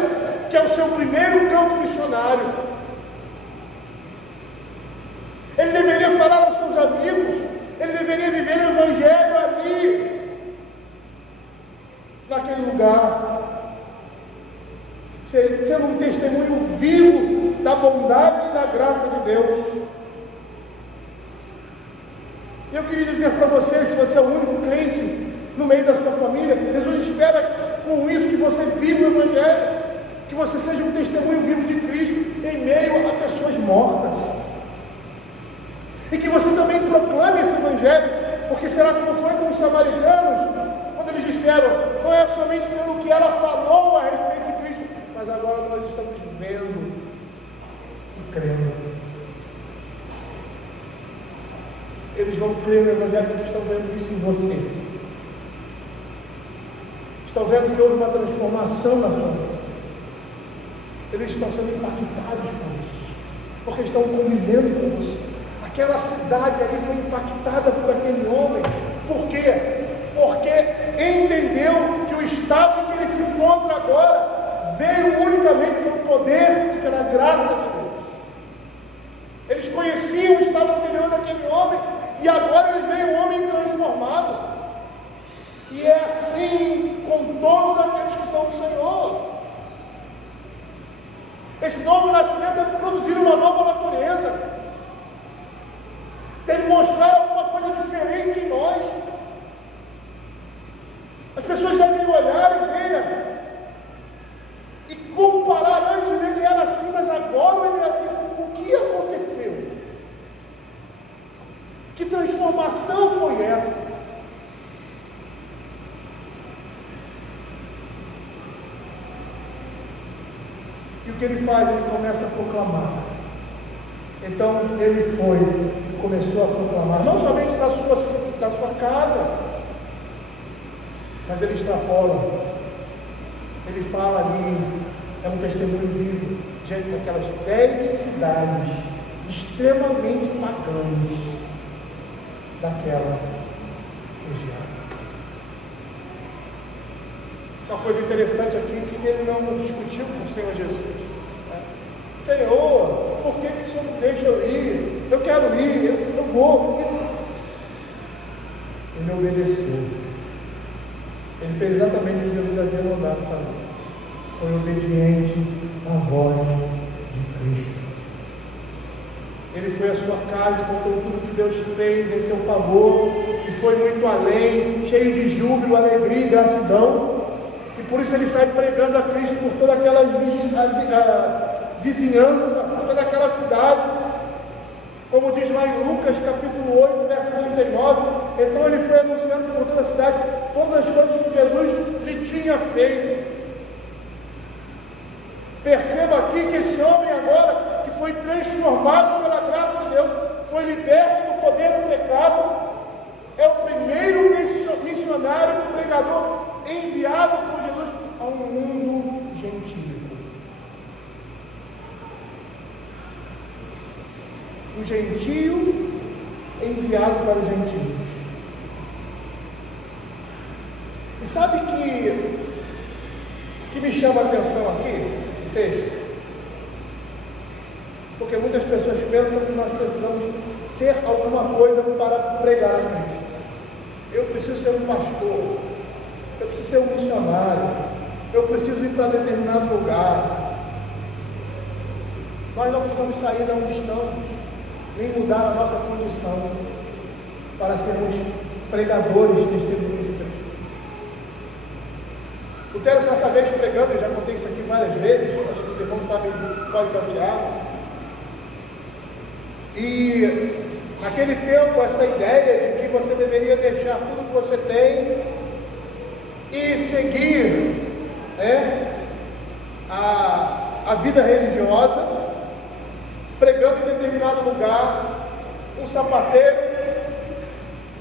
que é o seu primeiro campo missionário. Ele deveria falar aos seus amigos, ele deveria viver o Evangelho ali, naquele lugar, sendo um testemunho vivo da bondade e da graça de Deus. E eu queria dizer para você, se você é o único crente no meio da sua família, Jesus espera com isso que você viva o Evangelho, que você seja um testemunho vivo de Cristo em meio a pessoas mortas. E que você também proclame esse Evangelho, porque será como foi com os samaritanos, quando eles disseram: não é somente pelo que ela falou a respeito de Cristo, mas agora nós estamos vendo e crendo. Eles vão crer no Evangelho porque estão vendo isso em você. Estão vendo que houve uma transformação na sua vida. Eles estão sendo impactados por isso, porque estão convivendo com você. Aquela cidade ali foi impactada por aquele homem. Por quê? Porque entendeu que o estado em que ele se encontra agora veio unicamente pelo poder e pela graça de Deus. Eles conheciam o estado anterior daquele homem e agora ele veio um homem transformado. E é assim com todos aqueles que são do Senhor. Esse novo nascimento deve produzir uma nova natureza, deve mostrar alguma coisa diferente em nós. As pessoas devem olhar e ver e comparar. Antes ele era assim, mas agora ele é assim. O que aconteceu? Que transformação foi essa? E o que ele faz? Ele começa a proclamar. Então ele começou a proclamar, não somente da sua casa, mas ele extrapola. Ele fala ali, é um testemunho vivo, diante daquelas 10 cidades extremamente pagãs daquela região. Uma coisa interessante aqui, que ele não discutiu com o Senhor Jesus. Senhor, por que o Senhor não deixa eu ir? Eu quero ir, eu vou. Ele obedeceu. Ele fez exatamente o que Jesus havia mandado fazer. Foi obediente à voz de Cristo. Ele foi à sua casa e contou tudo que Deus fez em seu favor, e foi muito além, cheio de júbilo, alegria e gratidão. E por isso ele sai pregando a Cristo por toda aquela vizinhança, por toda aquela cidade. Como diz lá em Lucas capítulo 8, verso 39, então ele foi anunciando por toda a cidade todas as coisas que Jesus lhe tinha feito. Perceba aqui que esse homem agora, que foi transformado pela graça de Deus, foi liberto do poder do pecado, é o primeiro missionário, pregador enviado por Jesus a um mundo gentil. O gentio enviado para os gentios. E sabe que me chama a atenção aqui, esse texto? Porque muitas pessoas pensam que nós precisamos ser alguma coisa para pregar a Cristo. Eu preciso ser um pastor, eu preciso ser um missionário, eu preciso ir para determinado lugar. Nós não precisamos sair de onde estamos, nem mudar a nossa condição para sermos pregadores, testemunhos de Cristo. Lutero, certa vez pregando, eu já contei isso aqui várias vezes, acho que os irmãos sabem qual é Santiago. E naquele tempo, essa ideia de que você deveria deixar tudo que você tem e seguir, a vida religiosa, pregando em determinado lugar, um sapateiro,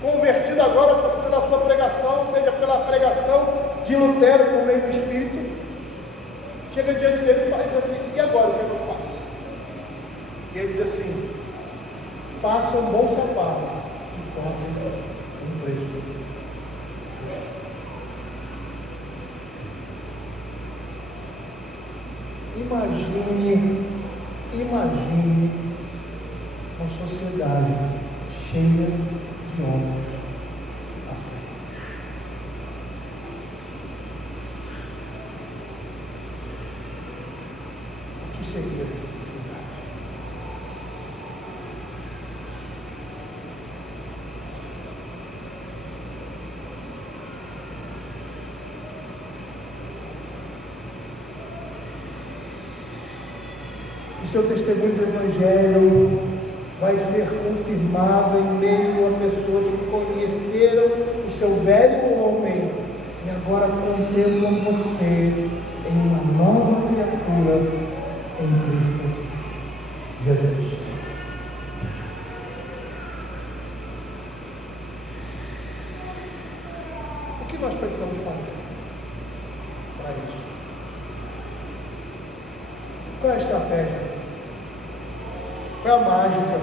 convertido agora pela sua pregação, seja pela pregação de Lutero por meio do Espírito, chega diante dele e faz assim: e agora o que eu faço? E ele diz assim: faça um bom sapato e compre um preço justo. Imagine uma sociedade cheia de homens assim. O que seria dessa sociedade? O seu testemunho do Evangelho vai ser confirmado em meio a pessoas que conheceram o seu velho homem e agora contemplam você em uma nova criatura em Cristo Jesus. O que nós precisamos fazer para isso? Qual é a estratégia? Qual é a mágica?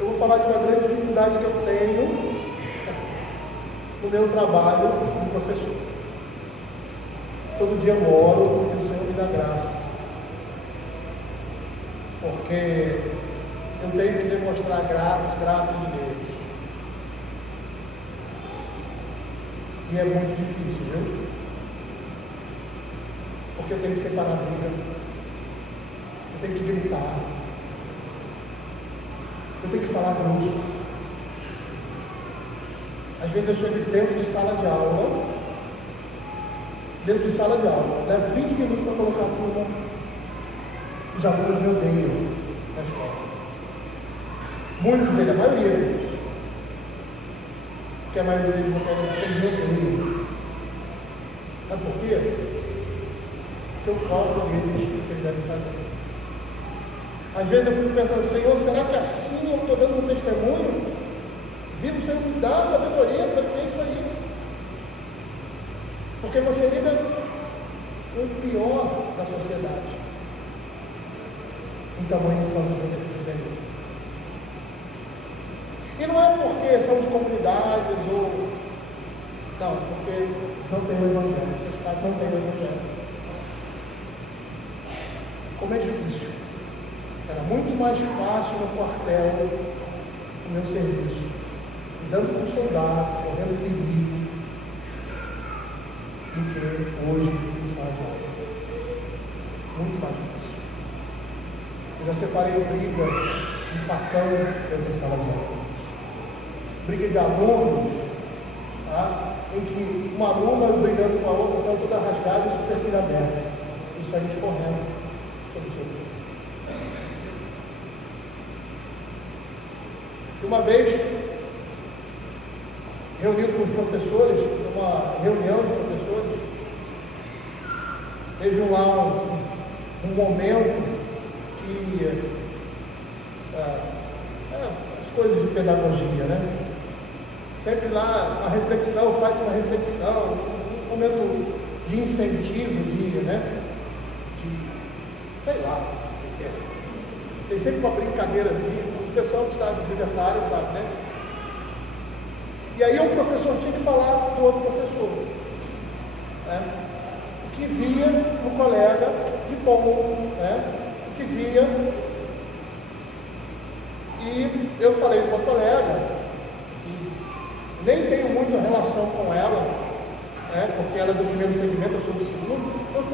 Eu vou falar de uma grande dificuldade que eu tenho no meu trabalho como professor. Todo dia eu oro que o Senhor me dá graça, porque eu tenho que demonstrar a graça de Deus. E é muito difícil, viu? Porque eu tenho que separar a briga, eu tenho que gritar, eu tenho que falar grosso. Às vezes eu chego dentro de sala de aula, levo 20 minutos para colocar a turma. Os alunos me odeiam na escola. Muitos deles, a maioria deles. Porque a maioria deles não querem aprender comigo. Sabe por quê? Porque eu cobro deles o que eles devem fazer. Às vezes eu fico pensando, Senhor, será que assim eu estou dando um testemunho? Vivo sem me dar sabedoria para ver isso aí. Porque você lida com o pior da sociedade em tamanho infanto-juvenil. E não é porque são de comunidades ou... Não, porque não tem o Evangelho. Seus pais não têm o Evangelho. Como é difícil. Era muito mais fácil no quartel o meu serviço. Lidando com soldado, correndo perigo, do que hoje em sala de aula. Muito mais difícil. Eu já separei briga de facão dentro da sala de aula. Briga de alunos, tá? Em que uma aluna brigando com a outra saiu toda rasgada e o supercílio aberto. E saímos correndo sobre o seu corpo. E uma vez, reunido com os professores, numa reunião de professores, teve lá um momento que as coisas de pedagogia, né? Sempre lá a reflexão, faz uma reflexão, um momento de incentivo, sei lá o que é. Tem sempre uma brincadeirazinha, o pessoal que sabe dessa área sabe, né? E aí um professor tinha que falar do outro professor, né? O que via no colega de bom, né? O que via. E eu falei com a colega, que nem tenho muita relação com ela, né? Porque ela é do primeiro segmento, eu sou do segundo. Os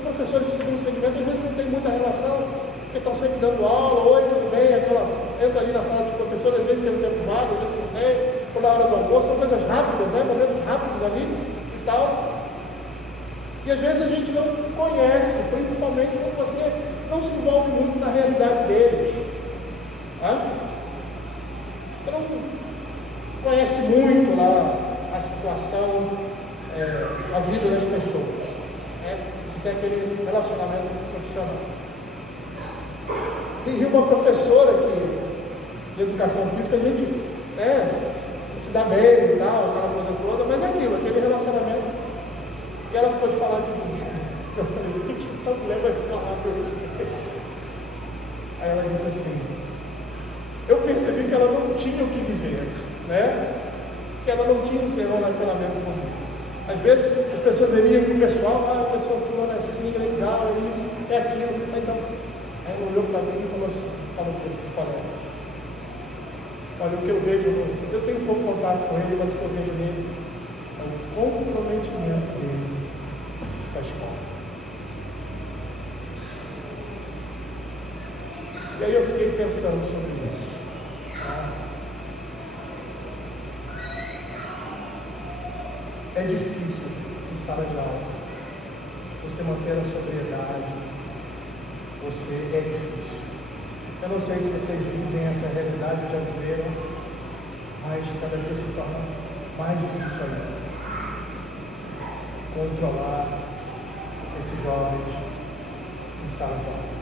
professores do segundo segmento às vezes não tem muita relação, porque estão sempre dando aula, oi, tudo bem, entra ali na sala dos professores, às vezes tem um tempo vago, às vezes não tem, ou na hora do almoço, são coisas rápidas, né? Momentos rápidos ali e tal. E às vezes a gente não conhece, principalmente quando você não se envolve muito na realidade deles. Tá? Você não conhece muito lá a situação, a vida das pessoas. Né? Você tem aquele relacionamento profissional. E uma professora de educação física, a gente se dá bem e tal, aquela coisa toda, mas é aquilo, aquele relacionamento. E ela ficou de falar de mim. Eu falei, o que essa mulher vai falar para mim? Aí ela disse assim, eu percebi que ela não tinha o que dizer, né? Que ela não tinha esse relacionamento comigo. Às vezes as pessoas iriam com o pessoal, a pessoa falando assim, legal, é isso, é aquilo, então. Aí ela olhou para mim e falou assim, falou para o colega, olha, o que eu vejo, eu tenho pouco contato com ele, mas o que eu vejo nele é o comprometimento dele com a escola. E aí eu fiquei pensando sobre isso. É difícil em sala de aula você manter a sobriedade. É difícil. Eu não sei se vocês vivem essa realidade, já viveram, mas cada dia se torna mais difícil ainda controlar esses jovens em sala de aula.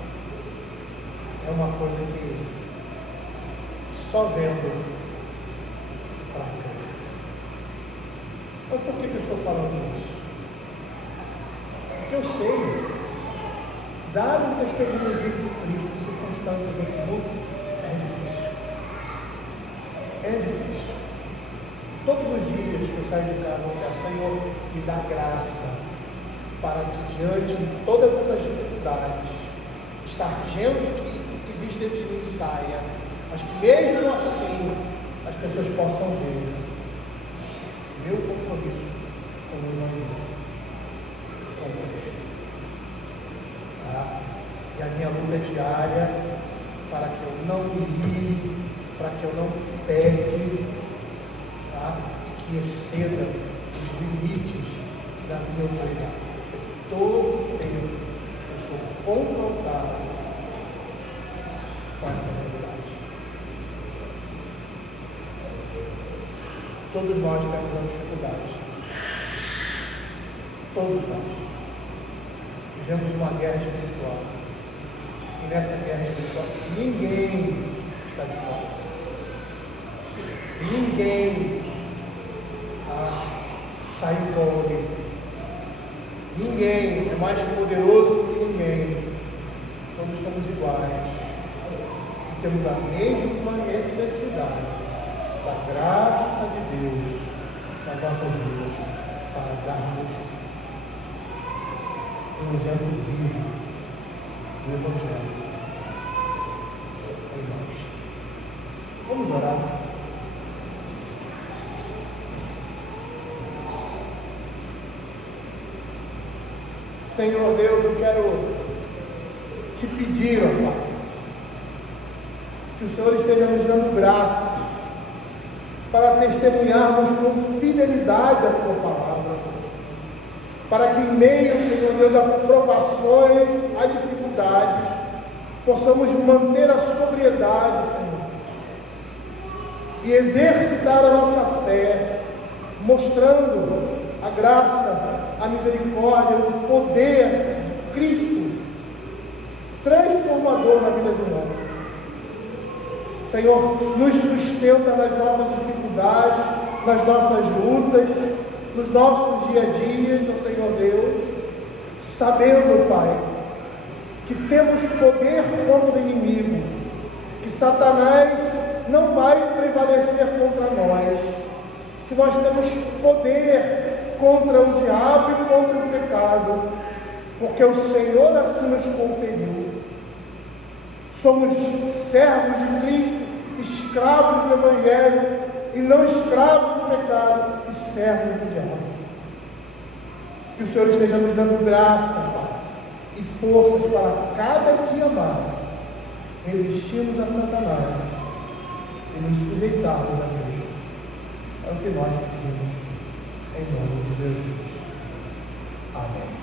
É uma coisa que só vendo para cá. Mas por que eu estou falando isso? Porque eu sei, dar um testemunho vivo de Cristo em circunstâncias desse mundo é difícil. É difícil. Todos os dias que eu saio de casa, eu peço, Senhor, me dá graça para que diante de todas essas dificuldades, o sargento que existe dentro de mim saia, mas que mesmo assim as pessoas possam ver meu compromisso com o Evangelho, com Cristo. Tá? E a minha luta é diária para que eu não me ire, para que eu não peque, tá? Que exceda os limites da minha autoridade. Todo tempo eu sou confrontado com essa realidade. Todos nós temos uma dificuldade. Todos nós. Vivemos uma guerra espiritual. E nessa guerra espiritual, ninguém está de fora. Ninguém saiu incólume. Ninguém é mais poderoso do que ninguém. Todos somos iguais. E temos a mesma necessidade da graça de Deus nas nossas vidas para darmos um exemplo vivo do Evangelho em nós. Vamos orar. Senhor Deus, eu quero te pedir, ó Pai, que o Senhor esteja nos dando graça para testemunharmos com fidelidade a Tua palavra, para que em meio, Senhor Deus, a provações, a dificuldades, possamos manter a sobriedade, Senhor, e exercitar a nossa fé, mostrando a graça, a misericórdia, o poder de Cristo, transformador na vida de um homem. Senhor, nos sustenta nas nossas dificuldades, nas nossas lutas, nos nossos dia a dia, ó Senhor Deus, sabendo, Pai, que temos poder contra o inimigo, que Satanás não vai prevalecer contra nós, que nós temos poder contra o diabo e contra o pecado, porque o Senhor assim nos conferiu. Somos servos de Cristo, escravos do Evangelho, e não escravos do pecado e servos do diabo. Que o Senhor esteja nos dando graça, Pai, e forças para cada dia mais resistirmos a Satanás e nos sujeitarmos a Cristo. É o que nós pedimos, em nome de Jesus. Amém.